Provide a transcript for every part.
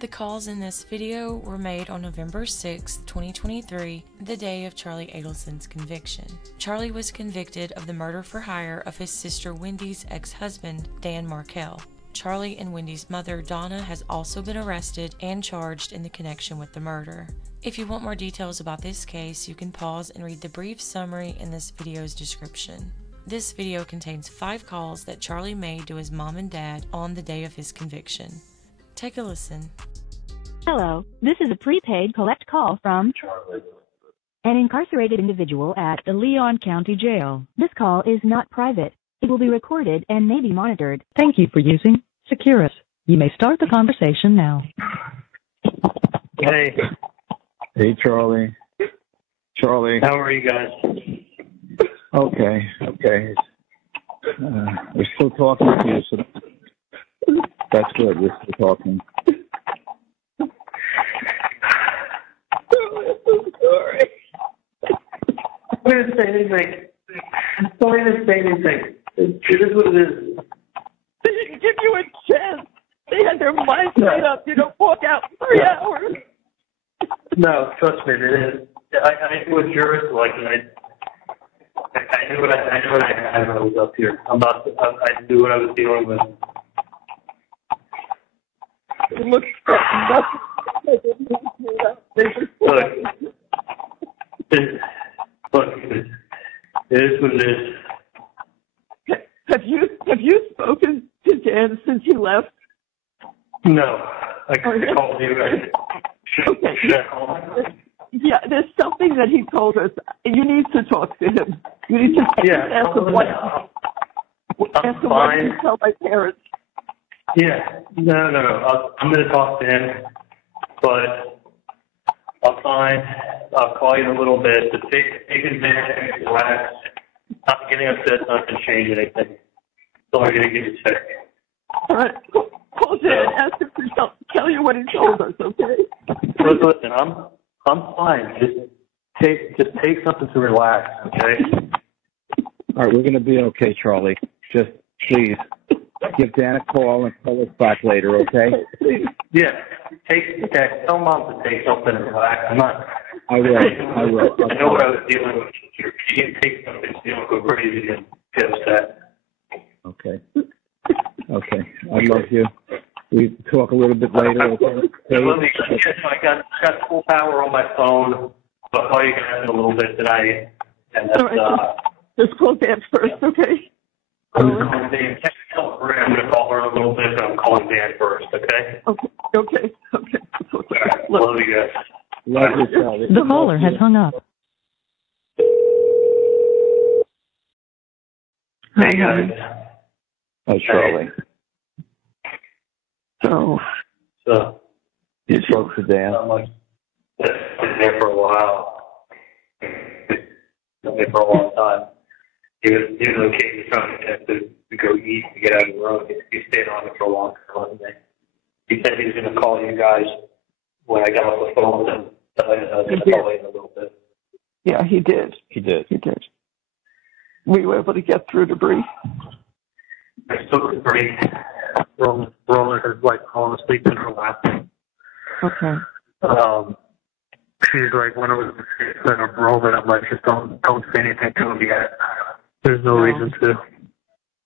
The calls in this video were made on November 6, 2023, the day of Charlie Adelson's conviction. Charlie was convicted of the murder for hire of his sister Wendi's ex-husband, Dan Markel. Charlie and Wendi's mother, Donna, has also been arrested and charged in the connection with the murder. If you want more details about this case, you can pause and read the brief summary in this video's description. This video contains 5 calls that Charlie made to his mom and dad on the day of his conviction. Take a listen. Hello, this is a prepaid collect call from Charlie, an incarcerated individual at the Leon County Jail. This call is not private. It will be recorded and may be monitored. Thank you for using Securus. You may start the conversation now. Hey. Hey, Charlie. Charlie. How are you guys? Okay. We're still talking to you, so that's good. We're still talking. I'm sorry. I'm going to say anything. I'm sorry to say anything. It is what it is. They didn't give you a chance. They had their minds made up. You don't walk out in 3 hours. No, trust me, it is. I knew what jurors like, and I knew what I had when I was up here. I knew what I was dealing with. It looks Look, it is what it is. Have you spoken to Dan since he left? No, I called you. Okay. Yeah, there's something that he told us. You need to talk to him. You need to ask him what to tell my parents. Yeah, no. I'm going to talk to him, but I'll call you in a little bit. To take advantage, relax. Not getting upset, not going to change anything. So I'm going to give you a check. All right. Call Dan, ask him to tell you what he told us, okay? Listen, I'm fine. Just take something to relax, okay? All right, we're going to be okay, Charlie. Just please give Dan a call and call us back later, okay? Yeah. Tell Mom to take something to relax. I will. I know what I was dealing with. You can take something, so you don't go crazy and get upset. Okay. I love you. We talk a little bit later. Okay? I got full power on my phone. I'll call you guys in a little bit tonight. And that's, all right, just call Dan first, okay? I'm going to call her in a little bit, but I'm calling Dan first, okay? Okay. Right, love you guys. Love you, Charlie. The caller has hung up. Hey, guys. Hi, Charlie. So you spoke to Dan? I've been there for a while. Been there for a long time. He was okay trying to go eat to get out of the road. He stayed on it for a long time, wasn't he? He said he was going to call you guys when I got off the phone with him. So I was going to call in a little bit. Yeah, he did. Were you able to get through to Bree? I took the break. Rolling her falling asleep in her lap. Okay. She's like, when I was in a rolling, I'm like, just don't say anything to him yet. There's no reason to.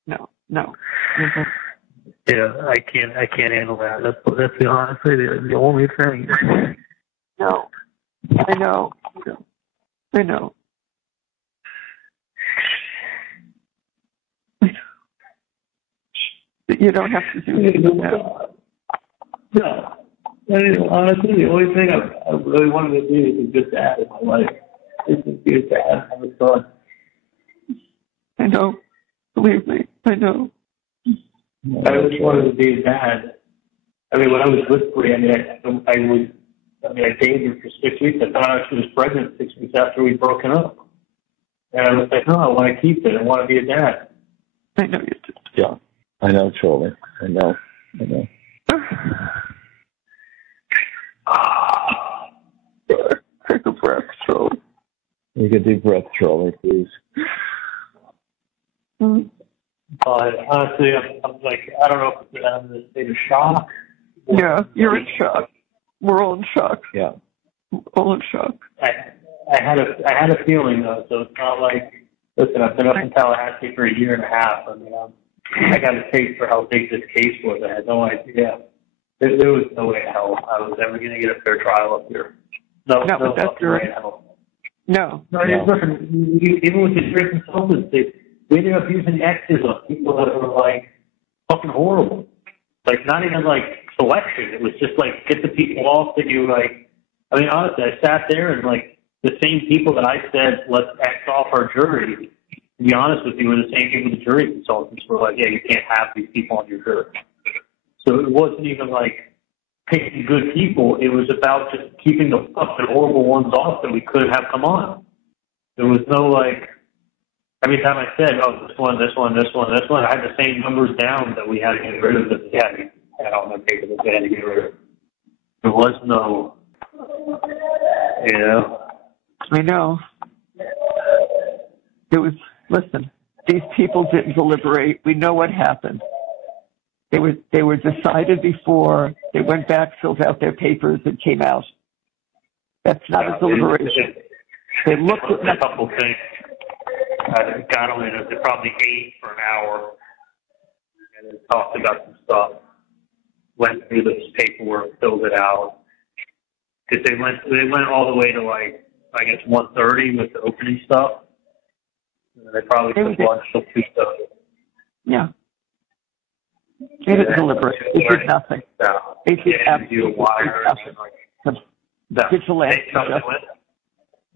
No. Mm-hmm. Yeah, I can't handle that. That's honestly the only thing. No. I know. You don't have to do anything now. No. Honestly, the only thing I really wanted to do is just dad in my life. Just to be a dad, have a son. I know. Believe me, I know. I just wanted to be a dad. I mean, when I was with Bree, I dated her for 6 weeks. I found out she was pregnant 6 weeks after we'd broken up. And I was like, no, I want to keep it. I want to be a dad. I know you do. Yeah. I know, Charlie. I know. Take a breath, Charlie. Take a deep breath, Charlie, please. Honestly, I'm like, I don't know if I'm in a state of shock Yeah, you're in shock. We're all in shock. Yeah. All in shock. I had a feeling though, so it's not like, listen, I've been up in Tallahassee for a year and a half. I mean, I got a taste for how big this case was. I had no idea. There was no way in hell I was ever going to get a fair trial up here. No fucking way in hell. No. Listen, even with the jury consultants, they ended up using X's on people that were like fucking horrible. Like not even like selection. It was just like get the people off that you like. I mean, honestly, I sat there and like the same people that I said let's X off our jury. To be honest with you, were the same people the jury consultants were like, yeah, you can't have these people on your jury. So it wasn't even like picking good people. It was about just keeping the fucking horrible ones off that we couldn't have come on. There was no like, every time I said, oh, this one, I had the same numbers down that we had to get rid of. That we had on the paper that they had to get rid of. There was no, you know. I know. It was, listen, these people didn't deliberate. We know what happened. They were decided before they went back, filled out their papers, and came out. That's not a deliberation. They looked at a couple things. Got on it. They probably ate for an hour and then talked about some stuff. Went through this paperwork, filled it out. Because they went all the way to like, I guess 1:30 with the opening stuff. And they probably took lunch till 2:30. Yeah. They didn't deliberate. They did nothing. They did absolutely nothing. Vigilante.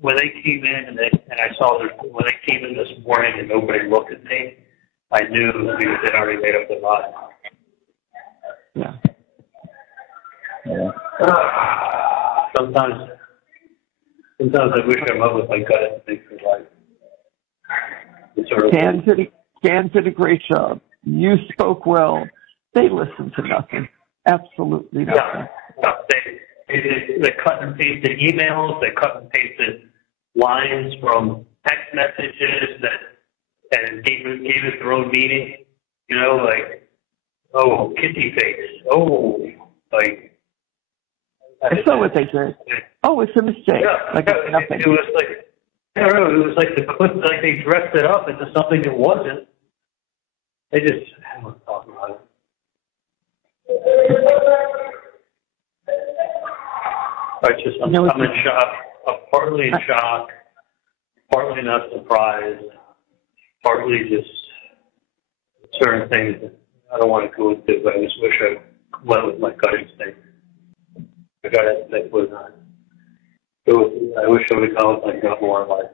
When they came in and I saw when they came in this morning and nobody looked at me, I knew because they'd already made up their mind. Yeah. Sometimes I wish I was my gut instinct for life. Dan did a great job. You spoke well. They listened to nothing. Absolutely nothing. No, they cut and pasted emails. They cut and pasted lines from text messages and gave us their own meaning. You know, like, oh, kissy face. Oh, like. I saw what they did. Oh, it's a mistake. Yeah, like it's nothing. It was like, I don't know. It was like like they dressed it up into something it wasn't. They just, I don't want to talk about it. I'm in shock. I'm partly in shock, partly not surprised, partly just certain things that I don't want to go into, but I just wish I went with my gut instinct. My gut instinct was not. I wish I would have gone with my gut more in life.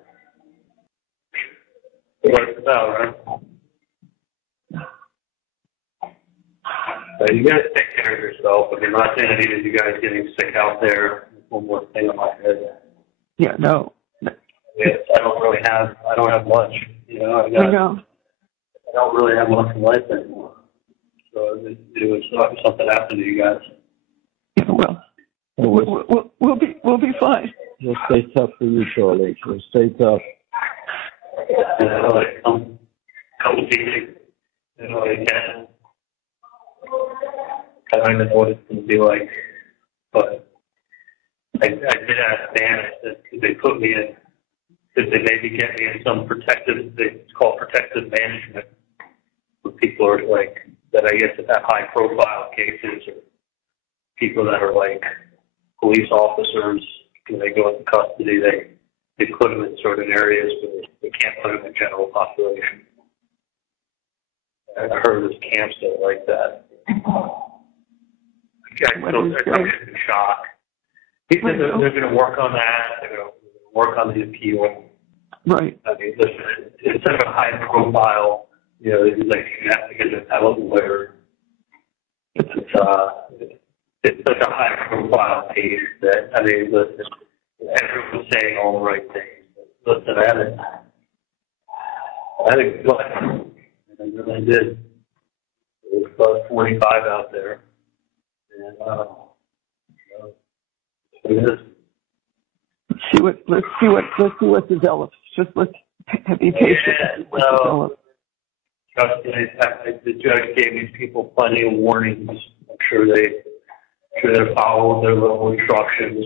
What it's about, right? So you guys take care of yourself. I mean, I'm not saying I needed you guys getting sick out there. One more thing on my head. Yeah, no. Yes, I don't have much. You know, I don't really have much in life anymore. So it was something happened to you guys. Yeah, well, we'll be fine. We'll stay tough for you, Charlie. We'll stay tough. You know, like come see me. You know, I can. I don't even know what it's going to be like, but I did ask Dan. I said, could they put me in? Could they maybe get me in some it's called protective management, where people are like, that I guess have high profile cases or people that are like police officers, when they go into custody, they put them in certain areas where they can't put them in general population. I heard there's camps that are like that. I'm in shock. He said they're going to work on that. They're going to work on the appeal. Right. I mean, listen, it's such a high profile. You know, it's like you have to get an appellate lawyer. It's such a high profile case that, I mean, listen, everyone's saying all the right things. Listen, I had a good life. I really did. There was about 45 out there. And, let's see what develops. Just let's be patient. Yeah, trust me, the judge gave these people plenty of warnings. I'm sure they sure they followed their little instructions.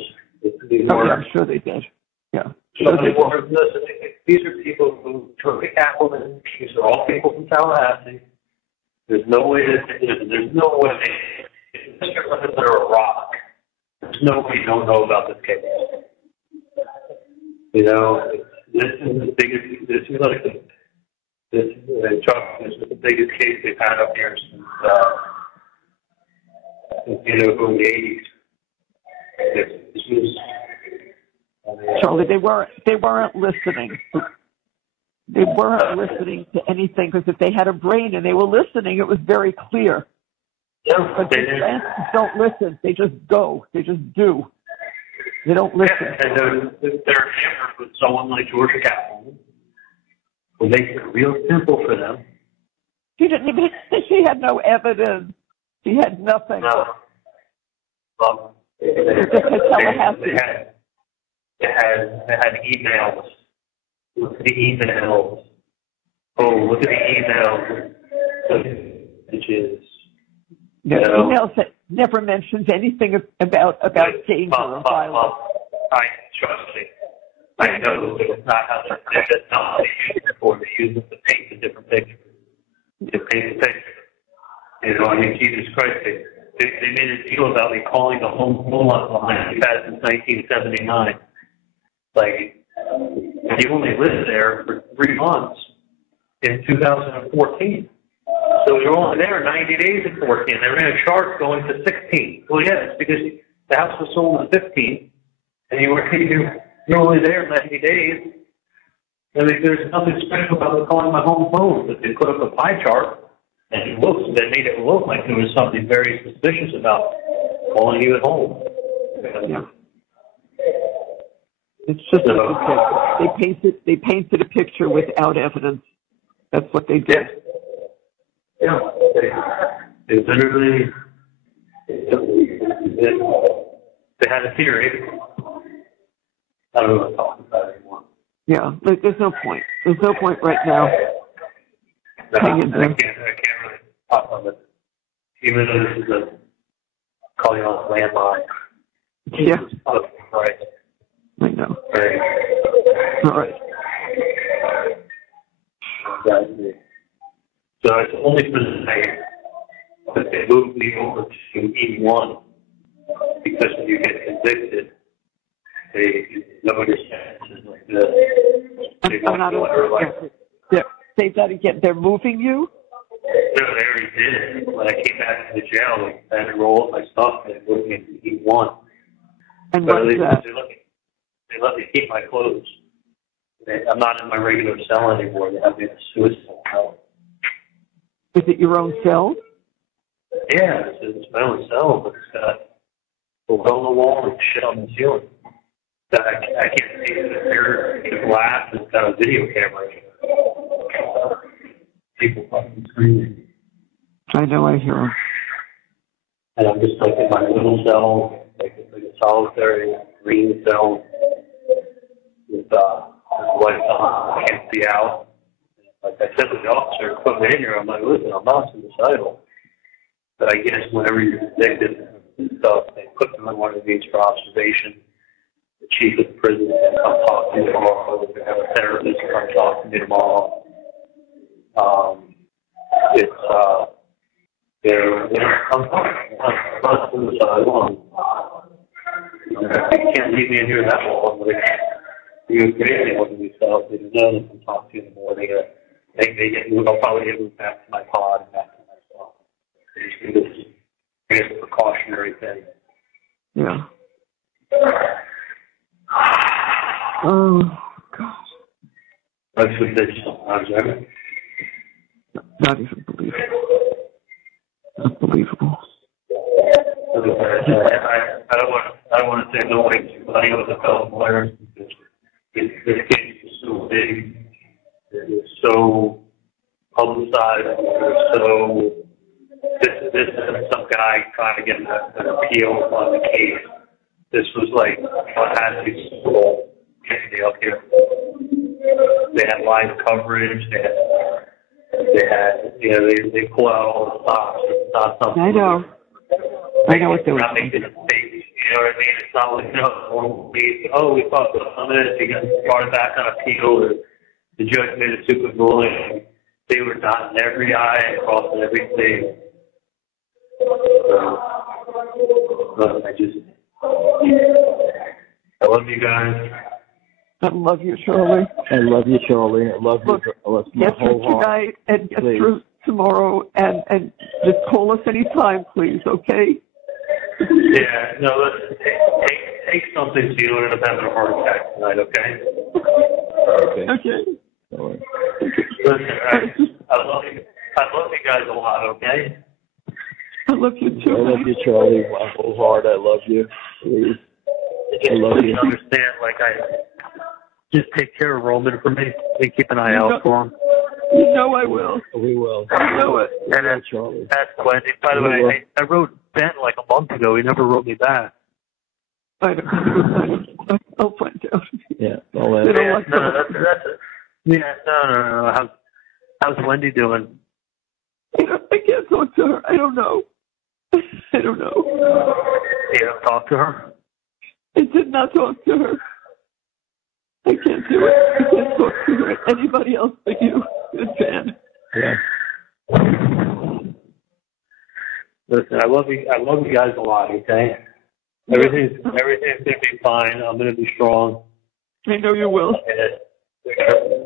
I'm sure they did. Yeah. These are people who took the Appleman. These are all people from Tallahassee. There's no way there's no way they're a rock. There's no way you don't know about this case. You know, this is the biggest. This is like this is the biggest case they've had up here since the 80s. This was. Charlie, they weren't listening. They weren't listening to anything, because if they had a brain and they were listening, it was very clear. Yeah, but the defense don't listen. They just go. They just do. They don't listen. Yeah, and they're hammered with someone like Georgia Katherin, who makes it real simple for them. She didn't even. She had no evidence. She had nothing. No. They had emails. Look at the emails. Oh, look at the emails. Images. The emails that never mentions anything about danger or violence. Trust me. I know it's not how they're not before they use it to paint a different picture. To paint a picture. You know, I mean, Jesus Christ, they made a deal about me calling the home line. We've had it since 1979. Like, you only lived there for 3 months in 2014. So you're only there 90 days in 14. They were going to charge going to 16. Well, yeah, it's because the house was sold in 15, and you're only there 90 days. I mean, there's nothing special about calling my home phone, but they put up a pie chart, and they made it look like there was something very suspicious about calling you at home. Yeah. It's just they painted a picture without evidence. That's what they did. Yeah, they literally they had a theory. I don't know what to talk about anymore. Yeah, there's no point. There's no point right now. No, I can't really talk on it. Even though this is calling on a landline. Yeah. Right. I know. Right. All right. So it's only for the night that they moved me over to E1 because when you get convicted, they notice sentences like this. I'm not aware. Say that again. They're moving you? No, they already did it. When I came back to the jail, I had to roll up my stuff and they moved me to E1. And what is that? They let me keep my clothes. I'm not in my regular cell anymore. They have me in a suicide cell. Is it your own cell? Yeah, it's my own cell, but it's got a hole in the wall and shit on the ceiling. I can't see the glass. It's got a video camera in it. People fucking screaming. I know, I hear them. And I'm just like in my little cell, like a solitary green cell with lights on. I can't see out. Like I said to the officer, put me in here. I'm like, listen, I'm not suicidal. But I guess whenever you're convicted and stuff, they put them in one of these for observation. The chief of the prison can come talk to me tomorrow. They're going to have a therapist come talk to me tomorrow. I'm not suicidal. You can't leave me in here that long. You agree with me yourself. They know they can talk to you in the morning. They'll probably get moved back to my pod and back to myself. They just do this, a precautionary thing. Yeah. Oh, God. That's what they sometimes are. Not even believable. Unbelievable. I don't want to say no way to anybody with a fellow lawyer. This case is so big. It is so publicized. This isn't some guy trying to get an appeal on the case. This was like what had to be sold up here. They had live coverage. They had, they pull out all the stops. It's not something. I know. I know what they were not making a mistake. You know what I mean? It's not like, we thought for a minute they got brought back on appeal, or the judge made a super ruling. They were dotting every I and crossing every T. I love you guys. I love you, Charlie. I love you, Charlie. I love you. With my Get through whole heart. tonight and get through tomorrow, and just call us anytime, please, okay? Yeah, no, let's take something so you don't end up having a heart attack tonight, okay? Okay. Okay. All right. Listen, I love you guys a lot, okay? I love you too. I love you, Charlie. My whole heart. I love you. Please. I love you. Understand, just take care of Roman for me and keep an eye out for him. You know I will. We will. I know it. And that's Charlie. That's Wendi. By the way, I wrote Ben like a month ago. He never wrote me back. I know. I'll find out. Yeah. No. How's Wendi doing? I can't talk to her. I don't know. I don't know. You don't talk to her? I did not talk to her. I can't do it. I can't talk to her. Anybody else but you. Good fan. Yeah. Listen, I love you guys a lot, okay? Everything's gonna be fine. I'm gonna be strong. I know you will. And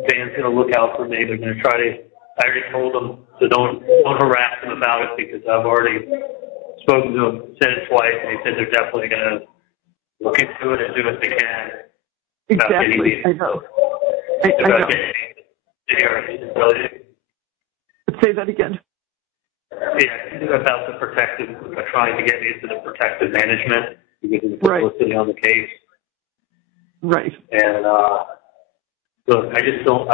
Dan's gonna look out for me. They're gonna try to. I already told them, so don't harass them about it, because I've already spoken to them, said it twice, and they said they're definitely gonna look into it and do what they can. Exactly. I know. I know. Say that again. Yeah, about the protective, trying to get me into the protective management because of the publicity on the case. Right. And look, I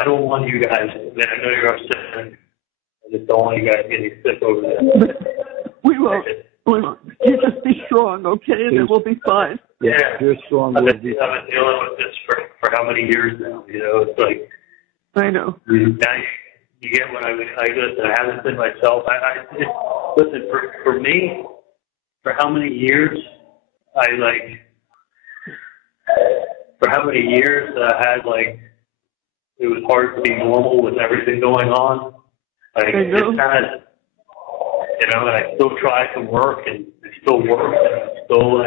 don't want you guys. I know you're upset. I just don't want you guys getting sick over there. We won't. You just be strong, okay, and then we'll be fine. Yeah, you're strong. I've been dealing with this for how many years now? You know, it's like. I know. Now you get what I listen. I haven't been myself. Listen, for me, for how many years I had it was hard to be normal with everything going on. It's kind of, and I still try to work, and it still works, and it's still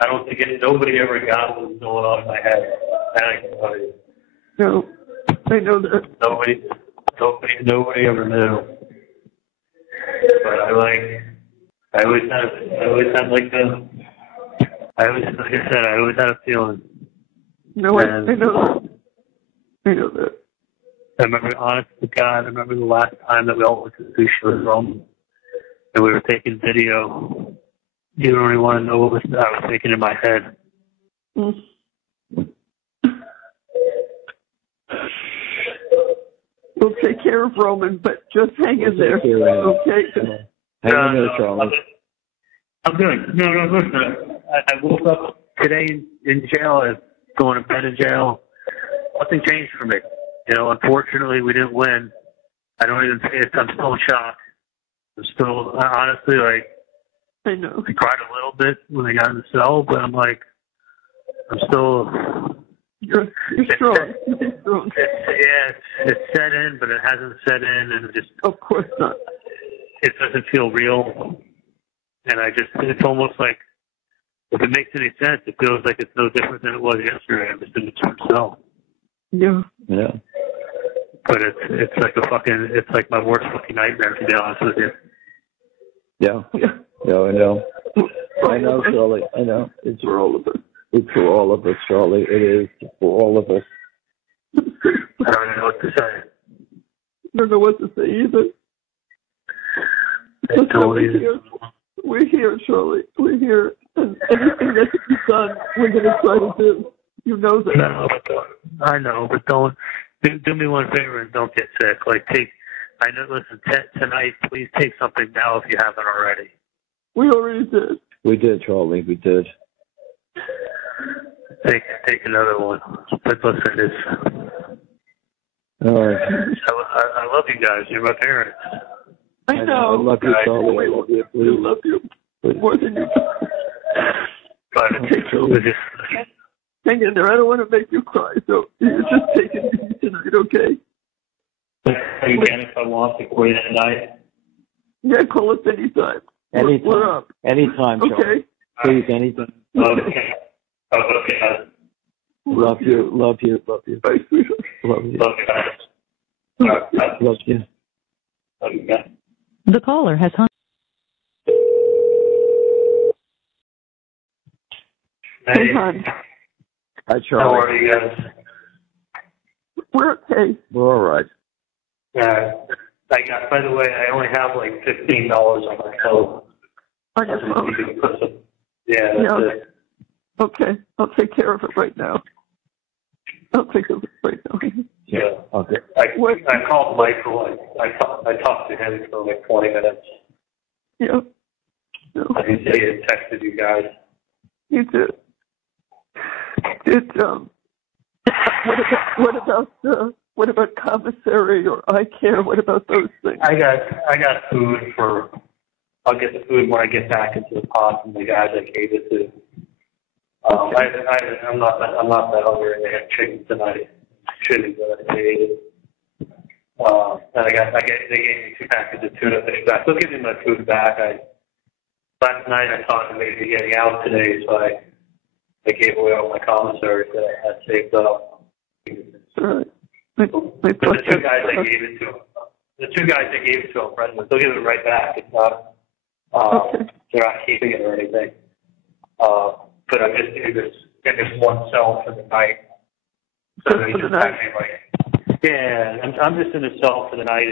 I don't think nobody ever got what was going on in my head. And I can tell you. No, I know that. Nobody ever knew. But I always had a feeling. No, I know that. I remember, honest to God, I remember the last time that we all went to the sushi with Rome, and we were taking video. You don't really want to know what I was thinking in my head. We'll take care of Roman, but just hang in there, okay? Hang in there, Charlie. I'm good. No, listen. I woke up today in jail, and going to bed in jail. Nothing changed for me. Unfortunately, we didn't win. I don't even say it. I'm still in shock. I'm still, honestly, I know. I cried a little bit when I got in the cell, but I'm still. You're strong. You're strong. It's set in, but it hasn't set in, and it just. Of course not. It doesn't feel real, and it's almost like, if it makes any sense, it feels like it's no different than it was yesterday. I'm just in the same cell. Yeah. Yeah. But it's like my worst fucking nightmare, to be honest with you. Yeah. Yeah, I know. I know, Charlie. I know. It's for all of us. It's for all of us, Charlie. It is for all of us. I don't even know what to say. I don't know what to say either. We're here, Charlie. We're here. And anything that can be done, we're going to try to do. You know that. No, I know, but don't. Do me one favor and don't get sick. Listen, tonight, please take something now if you haven't already. We already did. We did, Charlie. We did. Take another one. But listen, all right. I love you guys. You're my parents. I know. I love you, Charlie. I love you. I love you more than you do. Hang in there. I don't want to make you cry, so you're just taking it easy tonight, okay? Again, if I want to call you tonight. Yeah, call us anytime. Anytime. We're up. Anytime, Charlie. Okay. Please, anytime. Okay. Okay. Love you. Love you. Love you. Bye, sweetheart. Love you. Love you guys. Love you. Love you guys. The caller has hung. Hey, hon. Hi, How Charlie. are you guys? We're okay. We're all right. I got, by the way, I only have like $15 on my phone. On your phone. Yeah, that's it. Okay. I'll take care of it right now. I'll take care of it right now. Yeah. Okay. I called Michael. I talked to him for like 20 minutes. Yeah. No. I think he had texted you guys. You did. What about commissary or eye care? What about those things? I got food for. I'll get the food when I get back into the pod from the guys I gave it to. I'm not that hungry. They had chicken tonight. Chili, but I ate it. And they gave me 2 packages of tuna fish back. They'll give me my food back. Last night I thought I may be getting out today, so I gave away all my commissaries that I had saved up. Right. But the 2 guys I gave it to, I'm friends with, they'll give it right back. It's not, they're not keeping it or anything. But I'm just in this one cell for the night. So they just have me like, yeah, I'm just in a cell for the night.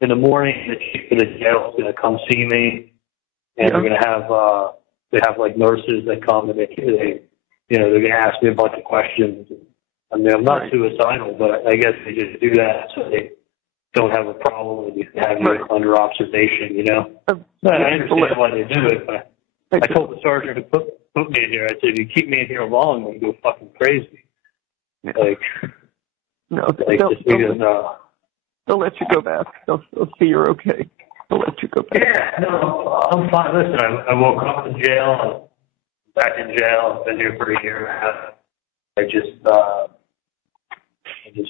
In the morning, the chief of the jail is going to come see me, and they're going to have they have like nurses that come and they're going to ask me a bunch of questions. I mean, I'm not suicidal, but I guess they just do that so they don't have a problem with you having you under observation, you know? I understand why they do it, but I told the sergeant to put me in here. I said, if you keep me in here long, I'll go fucking crazy. Like, they'll let you go back. They'll see you're okay. They'll let you go back. Yeah, no, I'm fine. Listen, I woke up in jail. I'm back in jail. I've been here for a year and a half. I guess that was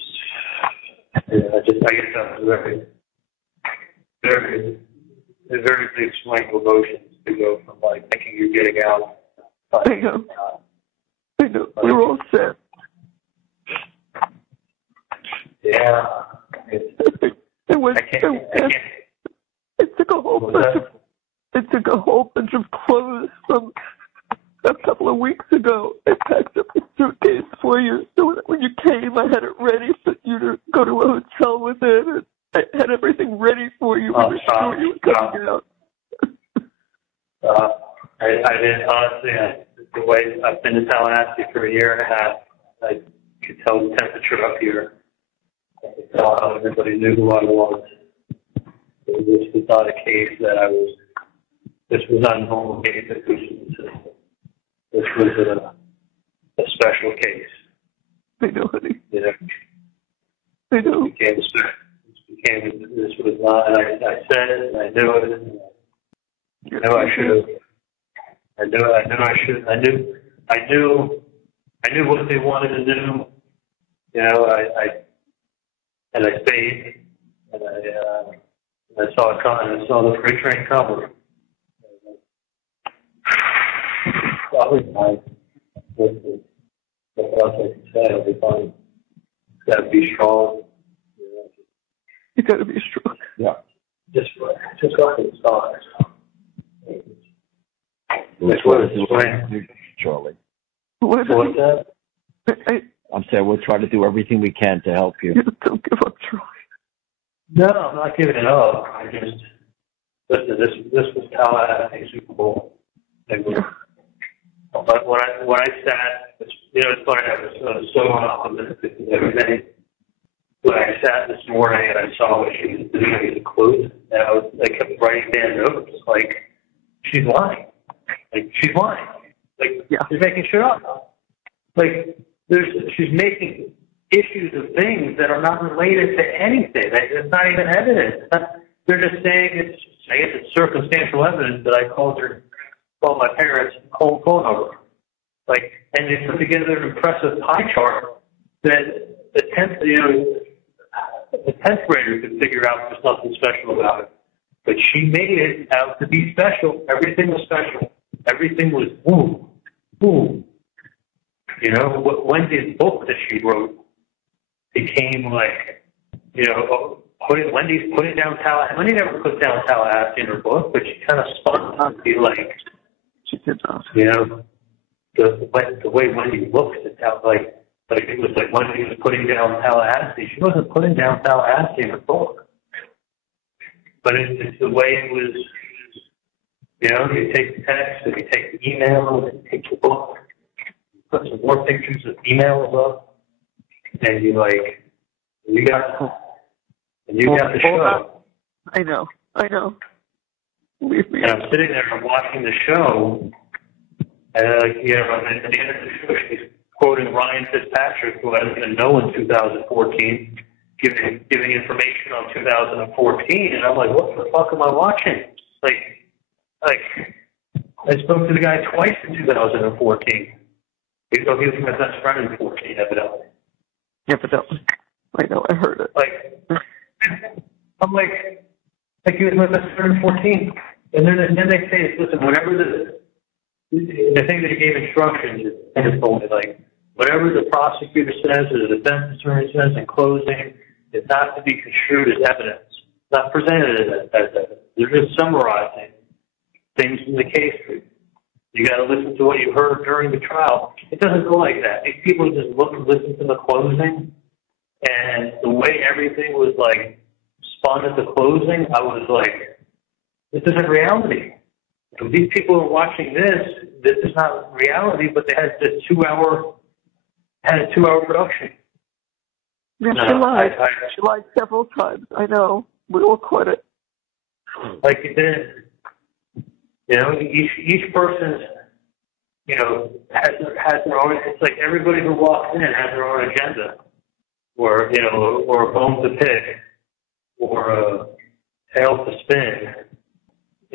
very big swing of emotions to go from like thinking you're getting out. I know. We were all set. Yeah. It took a whole bunch of clothes from a couple of weeks ago. I packed up a suitcase for you, so when you came, I had it ready for you to go to a hotel with it. And I had everything ready for you. We were sure you were coming out. I didn't, honestly, the way I've been to Tallahassee for a year and a half, I could tell the temperature up here. I could tell how everybody knew who I was. This was not a case this was not a normal case that was in the system. This was a special case. I know, honey. You know? I know. This was not, and I said it, and I knew it, and I knew I should have. I knew what they wanted to do. You know, I stayed, and I saw it coming. I saw the freight train coming. Probably fine. What else I can say? I'll be fine. Got to be strong. You got to be strong. Yeah. Just like the stars. Charlie. What's that? I'm saying we'll try to do everything we can to help you. Don't give up, Charlie. No, I'm not giving it up. I just listen. This was Tallahassee Super Bowl. But when I sat, it's funny. I was so optimistic and everything. When I sat this morning and I saw what she was doing to close, and I kept writing down notes like she's lying. Like she's lying. Like she's making shit up. Like she's making issues of things that are not related to anything. It's not even evidence. They're just saying it's circumstantial evidence that I called my parents' home phone number. Like, and they put together an impressive pie chart that the 10th grader could figure out there's nothing special about it. But she made it out to be special. Everything was special. Everything was boom, boom. You know, Wendy's book that she wrote became like, you know, Wendy's putting down Tallahassee. Wendy never put down Tallahassee in her book, but she kind of spun on to be like, she did not. You know, the way Wendy looks at Tallahassee, like it was like Wendy was putting down Tallahassee. She wasn't putting down Tallahassee in her book. But it's the way it was, you know, you take the text, and you take the email, and you take the book, put some more pictures of emails up, and you got the show. I know. Believe me. And I'm sitting there watching the show, and you know, at the end of the show, she's quoting Ryan Fitzpatrick, who I didn't know in 2014, giving information on 2014, and I'm like, what the fuck am I watching? Like I spoke to the guy twice in 2014. He was my best friend in 14, evidently. Evidently. I know, I heard it. Like, I'm like he was my best friend in 14. And then they say, listen, whatever the thing that he gave instructions is told me, like, whatever the prosecutor says or the defense attorney says in closing is not to be construed as evidence. It's not presented as evidence. They're just summarizing things from the case. You got to listen to what you heard during the trial. It doesn't go like that. These people just look and listen to the closing, and the way everything was like spun at the closing, I was like, this isn't reality. If these people are watching this is not reality, but they had this 2-hour production. Yeah, she lied. She lied several times. I know. We all quit it. Like it did. You know, each person's, you know, has their own. It's like everybody who walks in has their own agenda, or you know, or a bone to pick, or a tail to spin,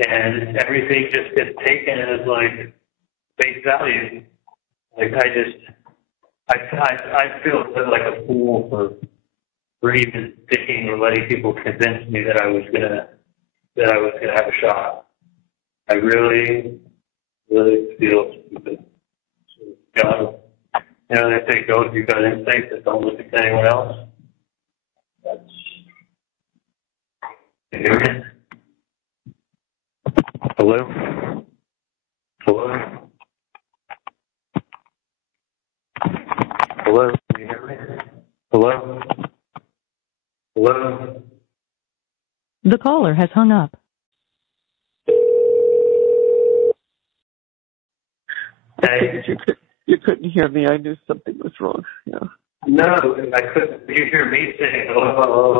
and everything just gets taken as like face value. Like I feel like a fool for even thinking or letting people convince me that I was gonna have a shot. I really, really feel stupid. God, you know, they say, go if you've got instincts that don't listen to anyone else. That's ignorant. Hello? Hello? Hello? Can you hear me? Hello? Hello? The caller has hung up. Hey. You couldn't hear me. I knew something was wrong. Yeah. No, I couldn't. Did you hear me saying hello, hello,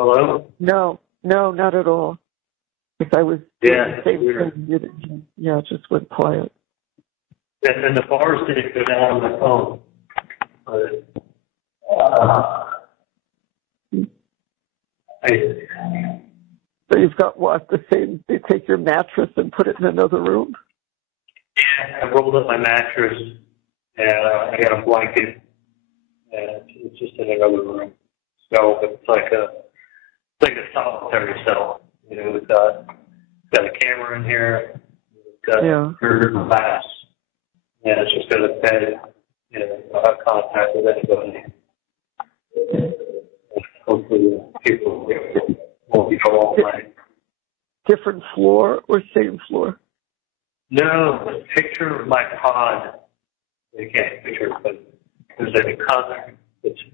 hello? No, not at all. Because I was doing the same thing. Yeah, it just went quiet. And the bars didn't go down on my phone. So you've got what? The same, they take your mattress and put it in another room? Yeah, I rolled up my mattress, and I got a blanket, and it's just in another room. So it's like a solitary cell. You know, it's got a camera in here, it's got glass, and it's just got a bed. You know, I'll have contact with anybody. Hopefully, people won't be home all night. Different floor or same floor? No, picture of my pod. You can't picture it, but there's like a concert.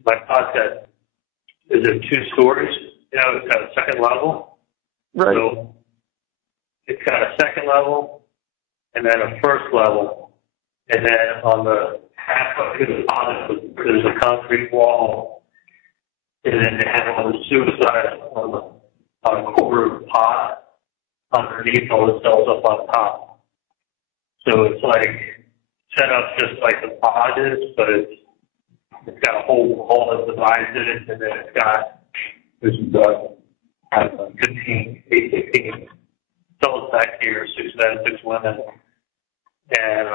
My pod's got, is there 2 stories? You know, it's got a second level. Right. So it's got a second level and then a first level. And then on the halfway to the pod, there's a concrete wall. And then they have all the suicide on the corner of the pod. Underneath all the cells up on top. So it's like set up just like the pod is, but it's got a whole wall that divides it, and then there's have 15 adults back here, 6 men, 6 women, and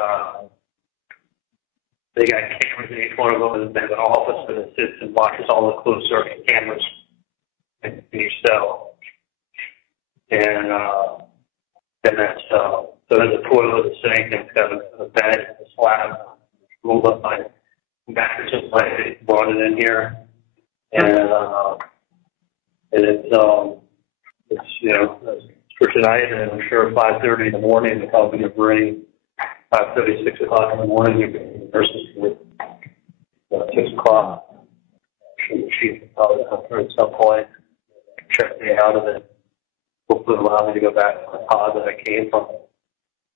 they got cameras in each one of them, and they have an office that sits and watches all the closed circuit cameras in each cell. And that's so there's a toilet, a sink, and it's got a bed, a slab, rolled up by mattresses. Like they brought it in here, and it's for tonight, and I'm sure 5:30 in the morning they're probably going to bring 5:30, 6 o'clock in the morning. You can nurses with 6 o'clock. She can probably come through at some point, check me out of it. Hopefully allow me to go back to the pod that I came from.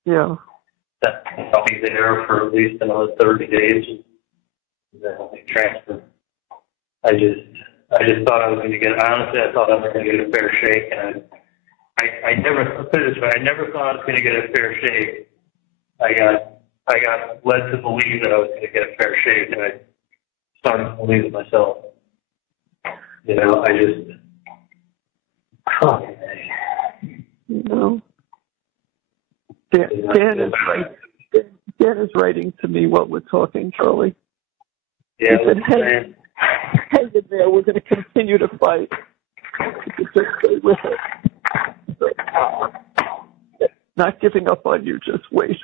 Yeah. I'll be there for at least another 30 days, and then I'll be transferred. I just thought I was going to get, honestly, I thought I was going to get a fair shake, and I never, put it this way, I never thought I was going to get a fair shake. I got led to believe that I was going to get a fair shake, and I started to believe it myself. Dan is writing to me while we're talking, Charlie. Yeah, he said, hang in there. We're going to continue to fight. Just stay with it. Not giving up on you. Just wait.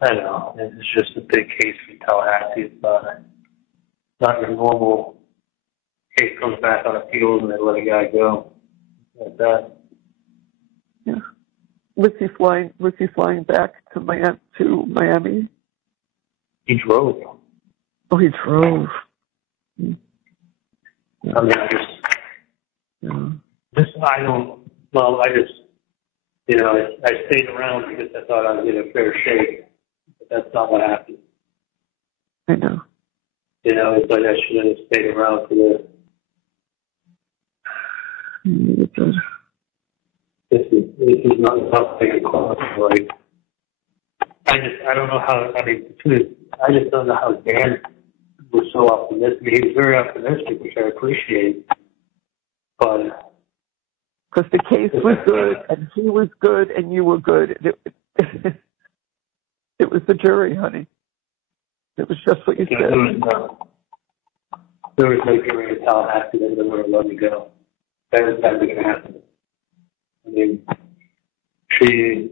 I know. It's just a big case in Tallahassee. It's not your normal case comes back on appeals and they let a guy go like that. Yeah. Was he flying back to Miami? He drove. Oh, he drove. I mean, I stayed around because I thought I would get a fair shake, but that's not what happened. I know. It's like I should have stayed around for the. This is not something like. I don't know how. I mean, I just don't know how Dan was so optimistic. He was very optimistic, which I appreciate. But because the case was good, and he was good, and you were good. It was the jury, honey. It was just what you said. There was no jury in Tallahassee that would have let me go. That was never going to happen. I mean, we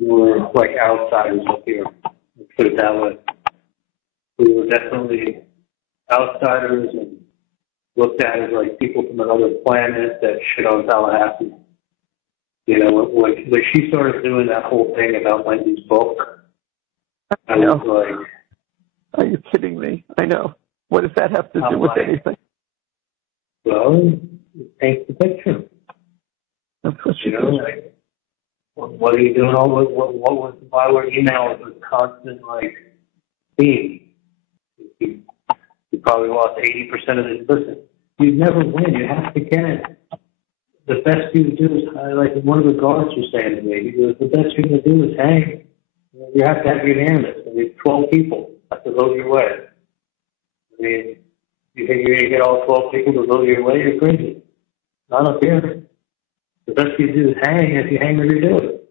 were like outsiders up here. Let's put it that way. We were definitely outsiders and looked at as like people from another planet that shit on Tallahassee. When she started doing that whole thing about Wendy's book, I was like, are you kidding me? I know. What does that have to do with anything? Well, it paints the picture. That's what she does. Like, what are you doing? Why were emails a constant theme? You probably lost 80% of it. Listen, you never win. You have to get it. The best you do is, like one of the guards was saying to me, he goes, the best you're going to do is hang. You have to have unanimous. I mean, 12 people have to vote your way. I mean, you think you're going to get all 12 people to vote your way? You're crazy. Not up here. The best you do is hang. If you hang, you do it.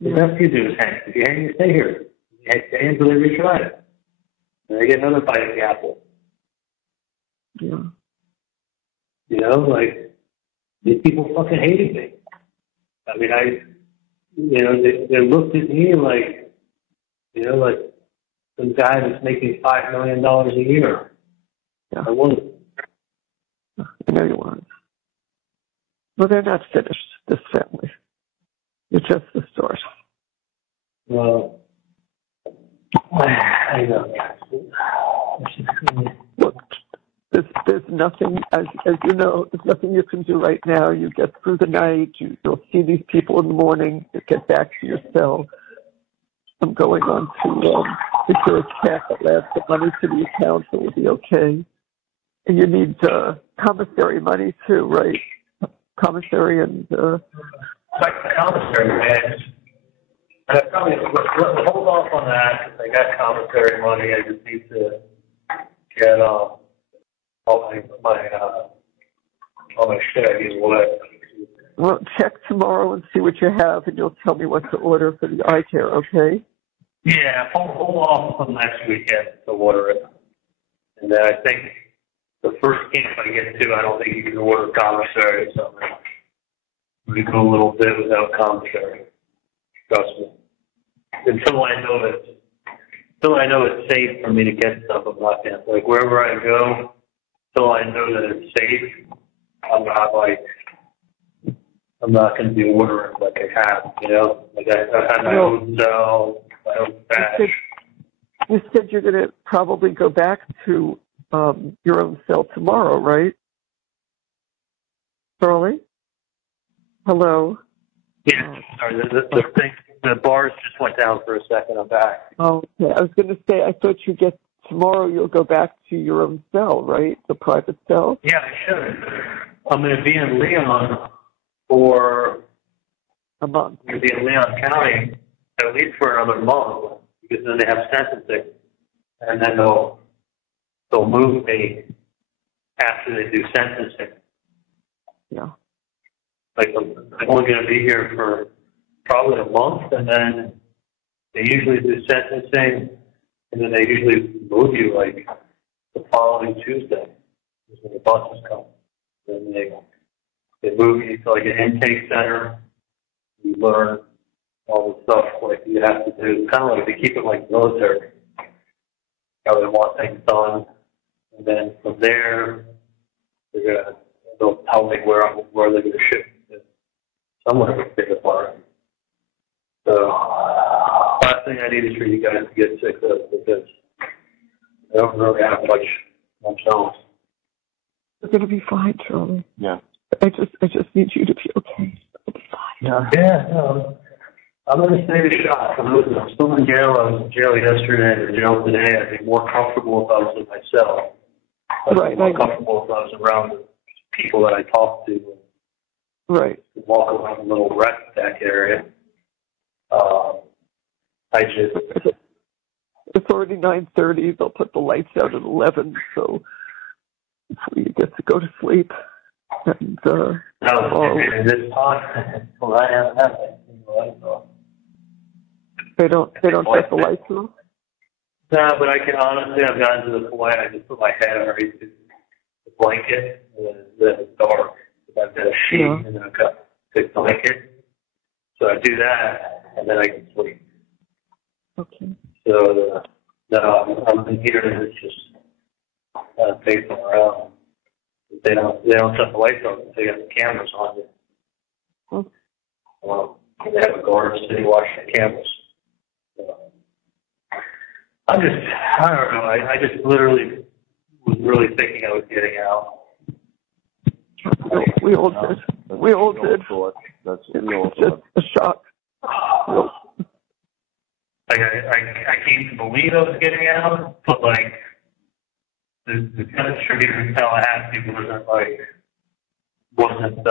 The best you do is hang. If you hang, you stay here. You stay until they retry it. And they get another bite of the apple. Yeah. These people fucking hated me. I mean, they looked at me like some guy that's making $5 million a year. Yeah. I wasn't. I know you weren't. Well, they're not finished, this family. It's just the start. Well, I know. Look, there's nothing, as you know, there's nothing you can do right now. You get through the night. You'll see these people in the morning. You get back to your cell. I'm going on to secure a check that adds the money to the account, so we'll be okay. And you need commissary money too, right? Commissary and... Like the commissary, man. Hold off on that. I got commissary money. I just need to get all my all my shit I gave away. Well, check tomorrow and see what you have, and you'll tell me what to order for the eye care, okay? Yeah, hold off until next weekend to order it. And then I think the first camp I get to, I don't think you can order commissary or something. We go a little bit without commissary. Trust me. Until I know it's safe for me to get stuff, I'm not gonna, like, wherever I go, until I know that it's safe, I'm not going to be ordering like I have, you know? Like I had my own cell, my own batch. You said you're going to probably go back to your own cell tomorrow, right? Charlie? Hello? Yeah, sorry, the bars just went down for a second. I'm back. Oh, okay. I was going to say, I thought tomorrow you'll go back to your own cell, right? The private cell? Yeah, I should. I'm going to be in Leon for a month. I'm going to be in Leon County at least for another month, because then they have sentencing, and then they'll move me after they do sentencing. Yeah. Like I'm only going to be here for probably a month, and then they usually do sentencing, and then they usually move you like the following Tuesday, is when the buses come. Then they move you to like an intake center. You learn all the stuff like you have to do. Kind of like they keep it like military, how they want things done, and then from there they'll tell me where they're going to ship me to. Somewhere to pick apart. So, last thing I need is for you guys to get sick of, because I don't really have much else. You're going to be fine, Charlie. Yeah. I just need you to be okay. You'll be fine. Yeah, no. I'm going to stay the shot. I'm still in jail. I was in jail yesterday and in jail today. I'd be more comfortable if I was in my cell. I'd be more comfortable if I was around the people that I talk to. Right. Walk around a little rec deck area. It's already 9:30. They'll put the lights out at 11, so you get to go to sleep. And this time, well, I haven't had anything. They don't shut the lights off. No, but I can honestly, I've gotten to the point I just put my head underneath the blanket, and then it's dark. I've got a sheet, and then I've got a thick blanket. So I do that, and then I can sleep. Okay. So I'm in here, and it's just pacing around. They don't shut the lights off. They got the cameras on you. They have a guard sitting watching the cameras. So, I don't know. I just literally was really thinking I was getting out. We all did. We all did. That's just a shock. Like I came to believe I was getting out, but like the distributor in Tallahassee wasn't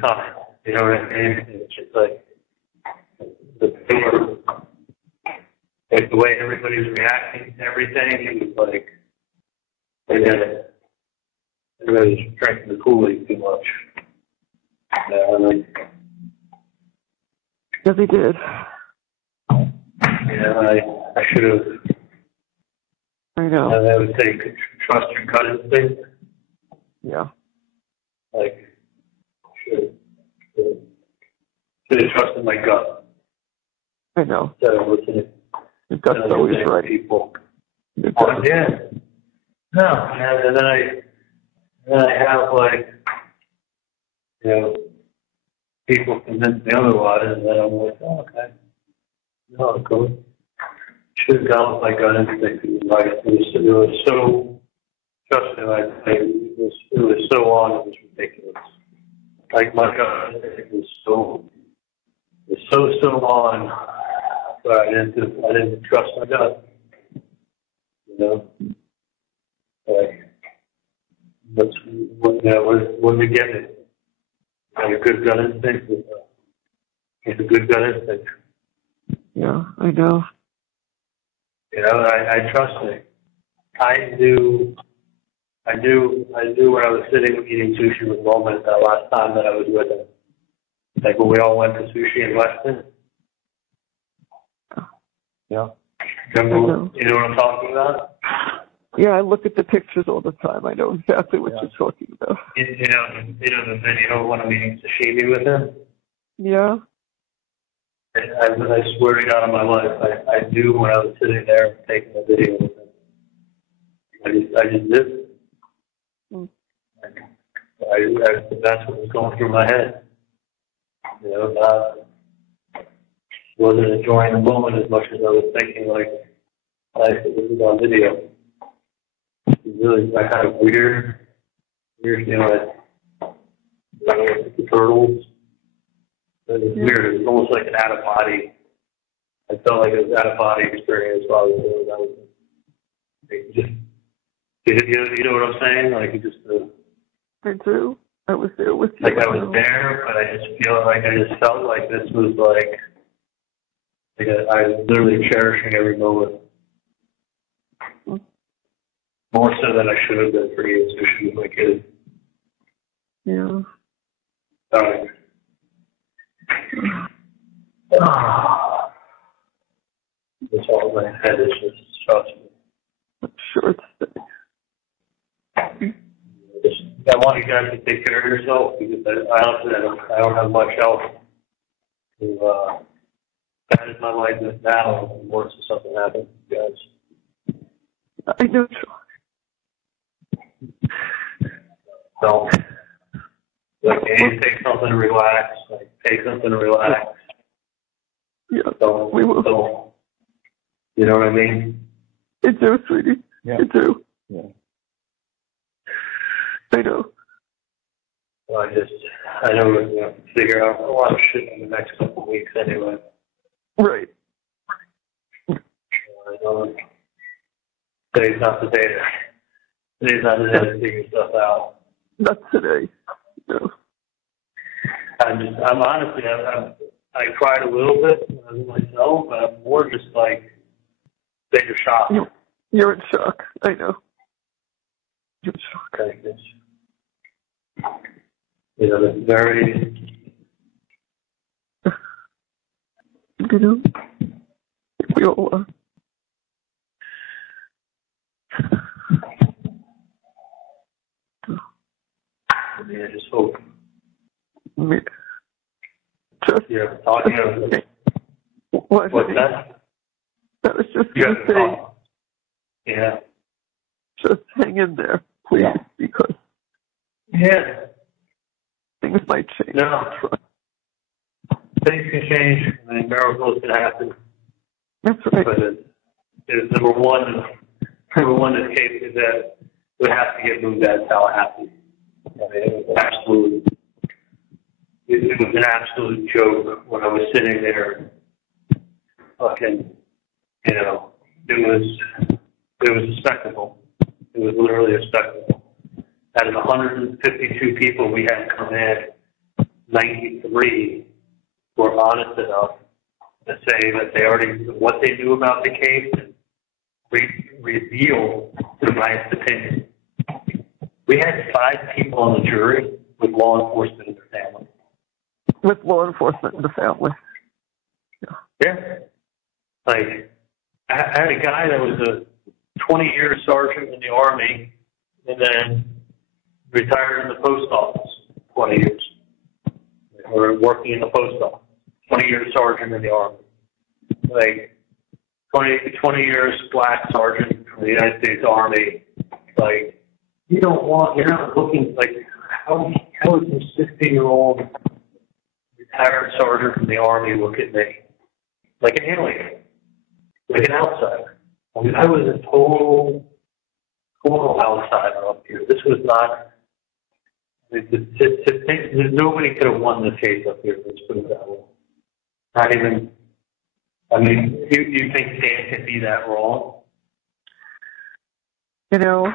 coming. You know what I mean? It's just like the way everybody was reacting to everything. It was like everybody was drinking the Kool-Aid too much. Yeah, they did. Yeah, I should have. I know. I would say trust your gut instinct. Yeah. Like, should have trusted my gut. I know. Instead of listening. Your gut's always right. People. Yeah. No, and then I have like, you know, people convince me otherwise, and then I'm like, oh, okay. No, cool. Should have gone with my gut instinct. It was so, trust me, it was so on, it was ridiculous. Like my gut instinct was so on, but I didn't trust my gut. You know? Like, when we get it, have a good gut instinct. It's a good gut instinct. Yeah, I know. You know, I trust it. I knew I knew when I was sitting eating sushi with Roman that last time that I was with him. Like when we all went to sushi in Weston. Yeah. Remember, you know what I'm talking about? Yeah, I look at the pictures all the time. I know exactly what you're talking about. You know the video when I'm eating sashimi with him? Yeah. I swear to God on my life, I knew when I was sitting there taking the video with him. I just did. That's what was going through my head. You know, wasn't enjoying the moment as much as I was thinking, like, life was on video. Really, I had a weird, you know, like the turtles. It was weird. It was almost like an out-of-body. I felt like it was out-of-body experience while I was doing that. You know what I'm saying? Like, it just... I do. I was there with you. Like, I was there, but I just felt like this was like I was literally cherishing every moment. More so than I should have been for you, especially with my kid. Yeah. That's all my head is just stressful. I'm sure it's I want you guys to take care of yourself because I don't have much else to manage my life with now in worse if something happens to you guys. I know. So, like, you need to take something to relax. Like, take something to relax. Yeah, don't, we will. Don't, you know what I mean? I do, sweetie. Yeah. I do. Yeah. I know. Well, I know we're going to figure out a lot of shit in the next couple of weeks anyway. Right. I know today's not the day to figure stuff out. Not today. No. I'm honestly, I cried a little bit myself, but I'm more just like, bigger shock. You're in shock. I know. You're in shock. Okay, you know, it's very... You know, we all are. I mean, I just hope. What's that? I was just going to say. Yeah. Just hang in there, please, because things might change. No. Things can change. I mean, miracles can happen. That's right. But it's number one in the case is that we have to get moved out of Tallahassee. I mean, it was an absolute joke when I was sitting there. Fucking, you know, it was a spectacle. It was literally a spectacle. Out of 152 people we had come in, 93 were honest enough to say that they already what they knew about the case and reveal their biased opinion. We had 5 people on the jury with law enforcement in their family. With law enforcement in the family. Yeah. Like, I had a guy that was a 20-year sergeant in the Army and then retired in the post office 20 years. Or working in the post office. 20-year sergeant in the Army. Like, 20 years black sergeant from the United States Army. Like, you're not looking, like, how is a 60-year-old retired sergeant from the Army look at me? Like an alien. Like an outsider. I mean, I was a total outsider up here. This was not, nobody could have won this case up here, let's put it that way. Not even, I mean, you think Dan could be that wrong? You know,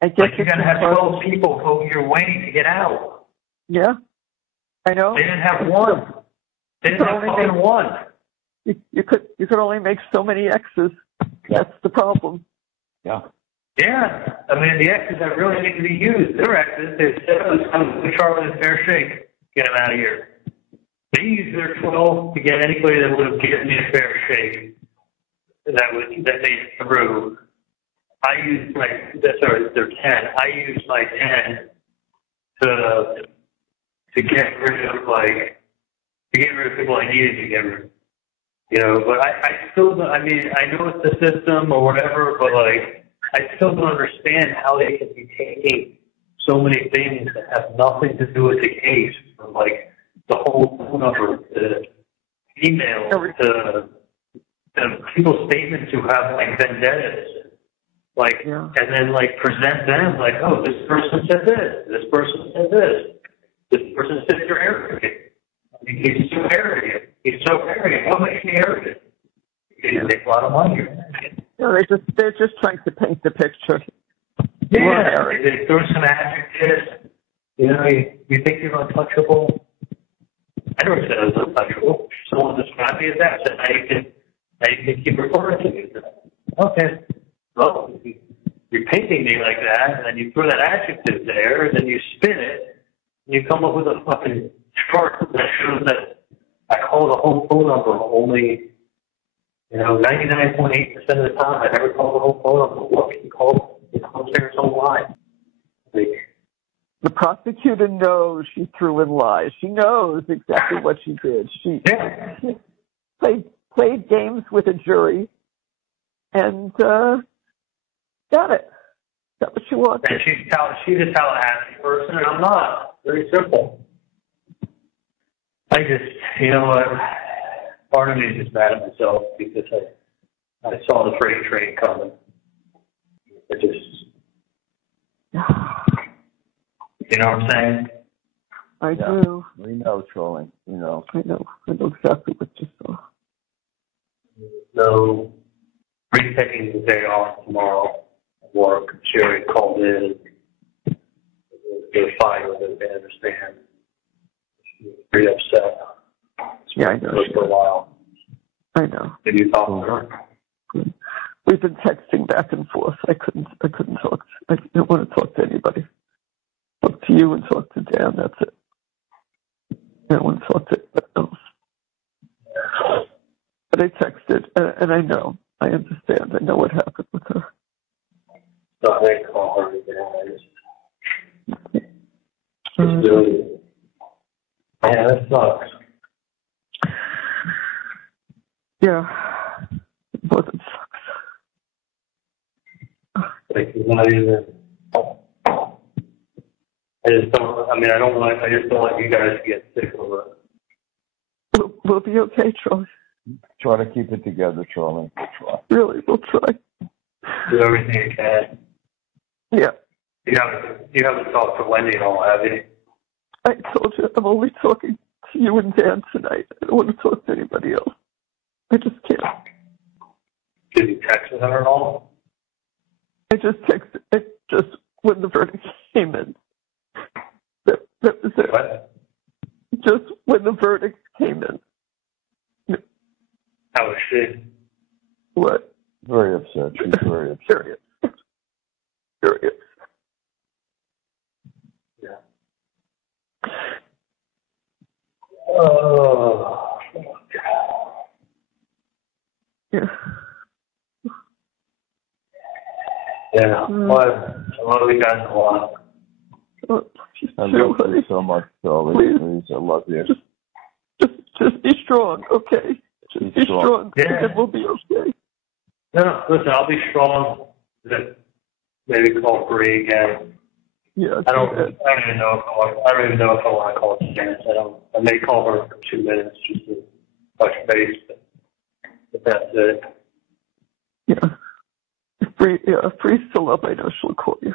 I guess like you got to have 12 people go your way to get out. Yeah, I know. They didn't have one. They didn't have fucking one. You could only make so many X's. That's the problem. Yeah. Yeah, I mean, the X's that really need to be used, they're X's. They said, oh, it's time to give Charlie a fair shake. Get him out of here. They used their 12 to get anybody that would have given me a fair shake that they threw. I used my, sorry, they're 10. I used my 10 to get rid of, people I needed to get rid of. You know, but I still don't, I mean, I know it's the system or whatever, but, I still don't understand how they can be taking so many things that have nothing to do with the case, from, the whole phone number to email to people's statements who have, vendettas. And then, present them, oh, this person said this person said this person said you're arrogant. I mean, he's so arrogant. What makes me arrogant? He makes a lot of money. No, they're just trying to paint the picture. Yeah, they throw some adjectives. You know, you think you're untouchable. I never said I was untouchable. Someone described me as that. Said, now you can keep referring to me as that. Okay. Well, you're painting me like that, and then you throw that adjective there, and then you spin it, and you come up with a fucking chart that shows that I call the whole phone number only, 99.8% of the time. I never call the whole phone number. What can you call it? There's no line. The prosecutor knows she threw in lies. She knows exactly what she did. She played games with a jury and got it. Got what she wanted. And she's a Tallahassee person, and I'm not. Very simple. I just, part of me is just mad at myself because I saw the freight train coming. I just, you know what I'm saying? I do. We know, Charlie. We know. I know exactly what you saw. So, Reed's taking the day off tomorrow at work. Sherry called in. They're fine with it. They understand. She's pretty upset. Yeah, I know. For a while. I know. Did you talk to her? We've been texting back and forth. I couldn't talk. I didn't want to talk to anybody. Talk to you and talk to Dan. That's it. I don't want to talk to anybody else. But I texted, and I know. I understand. I know what happened with her. So I call her again. It's really, yeah, that sucks. Yeah, it wasn't sucks. It's not even. I just don't want you guys to get sick over it. We'll be okay, Charlie. Try to keep it together, Charlie. We'll try. Really, we'll try. Do everything you can. Yeah. You haven't talked to Wendi at all, have you? I told you, I'm only talking to you and Dan tonight. I don't want to talk to anybody else. I just can't. Did you text with her at all? I just texted. When the verdict came in. That was it. What? Just when the verdict came in. How was she? What? Very upset. She's very upset. Very upset. Very upset. Yeah. Oh. Yeah. Yeah. What do we got to watch? I love you so much, Charlie. Please, I love you. Just be strong, okay? Just be strong. Yeah. And then we'll be okay. No, listen, I'll be strong. Maybe call Bree again. Yeah. I don't even know if I want to call Janice. I may call her for 2 minutes just to touch base, but that's it. Yeah. If Bree's still up, I know she'll call you.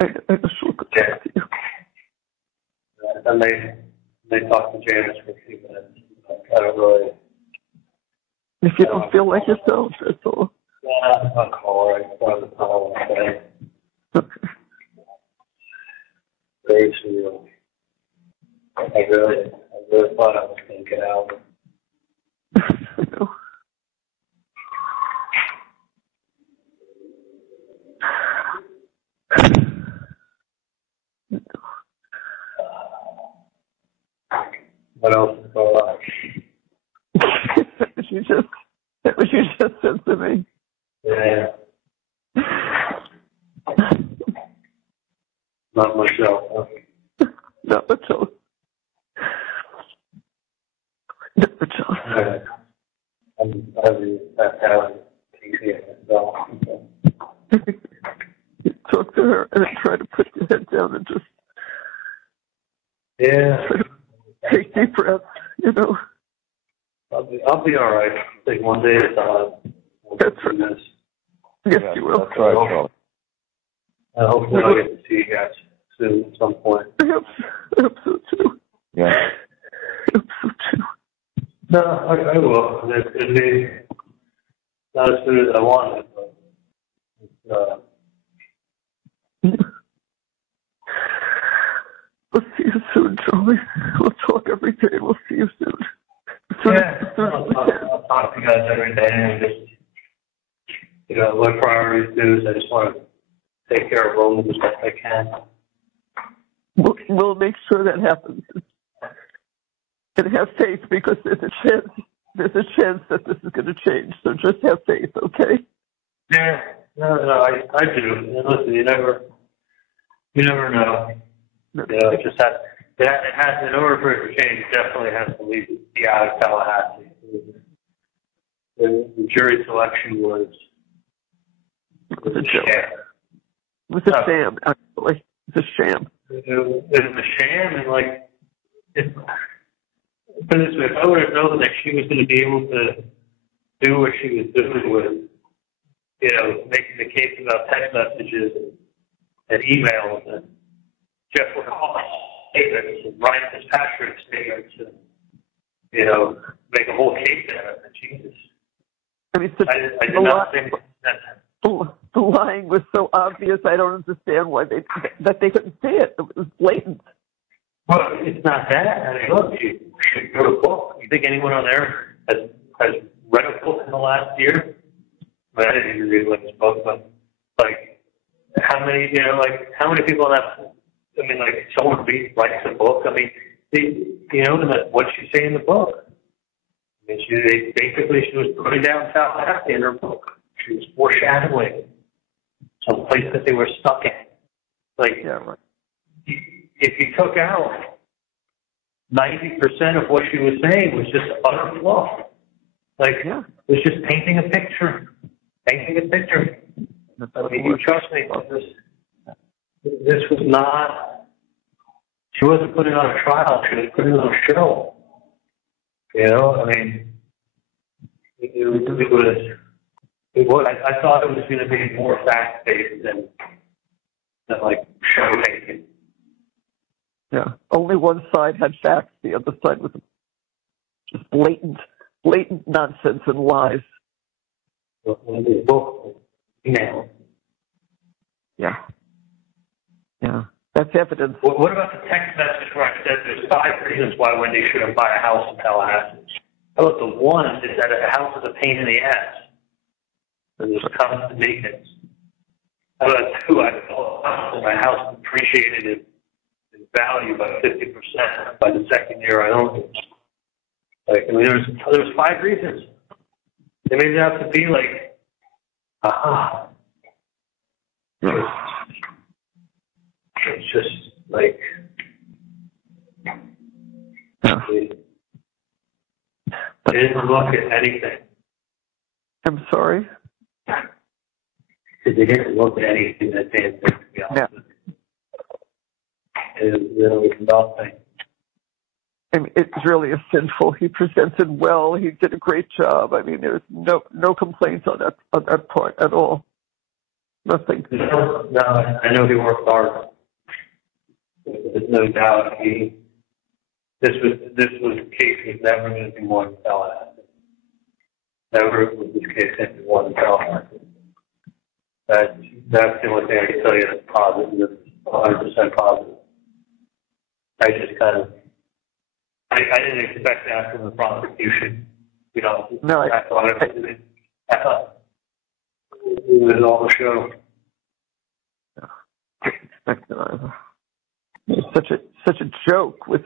I know she'll talk to you. I may talk to Janice for a few minutes. I don't really. If you don't feel like yourself, that's all. Yeah, I'll call her. I'll probably call her one day. Okay. Very surreal. I really thought I was going to get out. I know. you just said to me. Yeah. Not myself. Not myself. Not myself. That's how You talk to her and then try to put your head down and just take deep breaths, you know. I'll be all right. Take one day at a time. That's right. Yes, you will. That's right, Charlie. Hopefully I'll get to see you guys soon at some point. I hope so too. Yeah. I hope so too. No, I will. It'll be not as soon as I want it, but we'll see you soon, Charlie. We'll talk every day. We'll see you soon. I'll talk to you guys every day and just, what priorities do is I just want to take care of Roman as best I can. We'll make sure that happens. And have faith, because there's a chance that this is going to change. So just have faith, okay? Yeah, no, I do. And listen, you never know. It just has. It has, in order for it to change, it definitely has to be out of Tallahassee. The jury selection was a sham. It was a sham, actually. It's a sham. It was a sham, and put it this way, if I would have known that she was going to be able to do what she was doing with, making the case about text messages and emails, and Jeff would call statements and Ryan Fitzpatrick statements and, make a whole case out of it. Jesus. I mean, I did not think that. The lying was so obvious, I don't understand why they couldn't see it. It was blatant. Well, it's not that. I mean, look, you should go to a book. You think anyone on there has read a book in the last year? I mean, I didn't even read this book, but, how many people have, someone writes a book. I mean, what she say in the book? I mean, she was putting down Tallahassee in her book. She was foreshadowing some place that they were stuck in. Yeah, right. If you took out 90% of what she was saying was just utter fluff. It was just painting a picture. I mean, you trust me, this was not, she wasn't putting on a trial, she was putting on a show. I mean, I thought it was going to be more fact-based than show-making. Yeah, only one side had facts, the other side was just blatant nonsense and lies. Yeah, that's evidence. What about the text message where I said there's 5 reasons why Wendi shouldn't buy a house in Tallahassee? How about the one is that a house is a pain in the ass? And there's constant maintenance. How about 2, I thought my house appreciated in value by 50% by the second year I owned it. There's 5 reasons. They made it out to be it's just they didn't look at anything. I'm sorry? They didn't look at anything that they had done, to be honest with you. It was nothing. I mean, it's really a sinful. He presented well. He did a great job. I mean, there's no complaints on that part at all. Nothing. No, I know he worked hard. There's no doubt. This case was never going to be won in Tallahassee. Never was this case going to be won in Tallahassee. That's the only thing I can tell you that's positive, 100% positive. I just I didn't expect that from the prosecution. No, I thought it was all a show. Such a joke with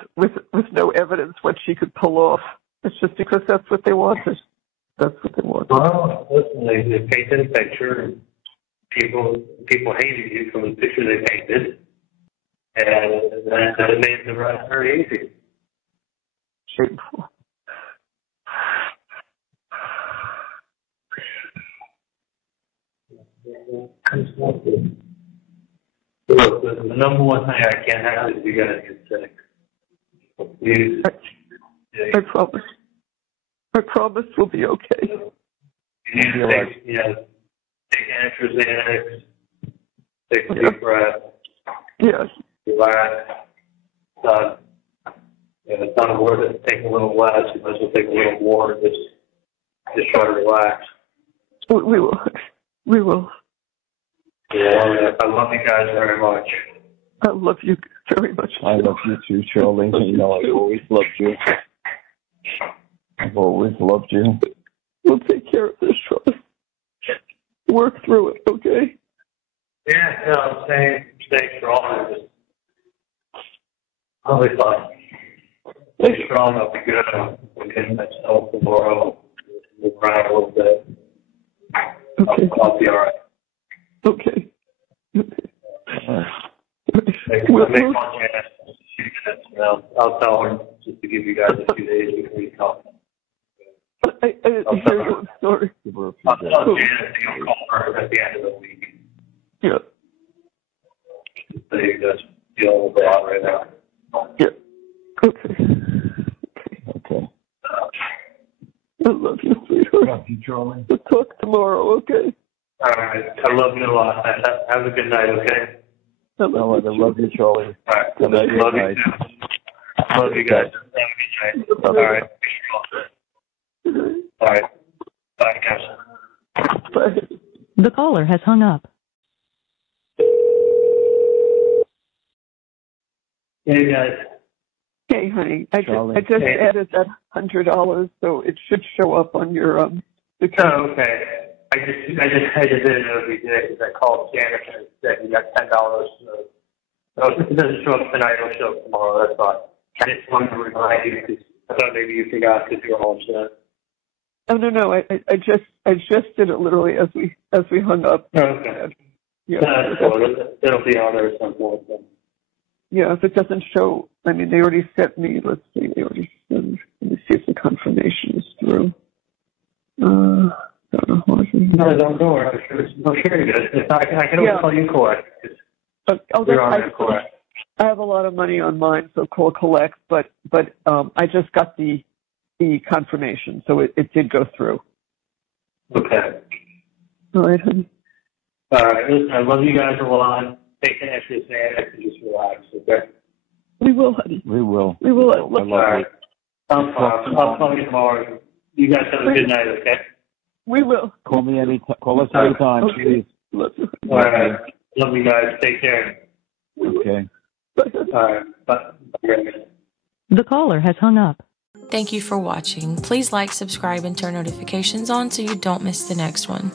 no evidence what she could pull off. It's just because that's what they wanted. That's what they want. Well, listen, they painted a picture, and people hated you from the picture they painted, and that made the rest very easy. Shameful. Look, the number one thing I can't have is you guys get sick. Please. I promise. I promise we'll be okay. You need to take an extra Xanax, take a deep breath, Yes. relax. It's not worth it. Take a little less. You might as well take a little more. Just try to relax. We will. We will. Yeah, I love you guys very much. I love you very much. I love you too, Charlie. You know, I've always loved you. I've always loved you. We'll take care of this, Charlie. Work through it, okay? Yeah, I'm saying stay strong. I'll be fine. Stay strong. I'll be good. I'll get myself tomorrow. Move around a little bit. Okay. I'll be all right. Okay. I'll tell her just to give you guys a few days before you come. I didn't hear you. I'm sorry. I'll tell Janet you'll call her at the end of the week. Yeah. So you guys feel a little bit out right now. Yeah. Okay. Okay. I love you, sweetheart. Love you, Charlie. We'll talk tomorrow, okay? All right. I love you a lot. Have a good night, okay? I love you, Charlie. All right. Good night. Love you too. Love you guys. Have a good night. All right. All right. Bye, guys. Bye. The caller has hung up. Hey, guys. Hey, honey. I just Hey. added that $100, so it should show up on your Oh, okay. I just didn't know if you did because I called Janet and said you got $10. So if it doesn't show up tonight, it'll show up tomorrow. That's fine. I just wanted to remind you because I thought maybe you forgot because you were all set. Oh no! I just did it literally as we hung up. Okay. Yeah. That's cool. It'll be on there at some point. Then. Yeah. If it doesn't show, I mean, they already sent me. Let's see. They already sent. Let me see if the confirmation is through. Don't worry. I'm sure you did. I can always call you collect. You're on there, collect. I have a lot of money on mine, so call collect. But I just got the confirmation, so it did go through. Okay. All right, honey. All right. Listen, I love you guys a lot. Take an extra Xanax and just relax, okay? We will, honey. We will. We will. I love you. I'll call you tomorrow. You guys have a good night, okay? We will. Call me anytime. Call us anytime, okay. please. Love you. All right. Love you guys. Take care. Okay. All right. Bye. The caller has hung up. Thank you for watching. Please like, subscribe, and turn notifications on so you don't miss the next one.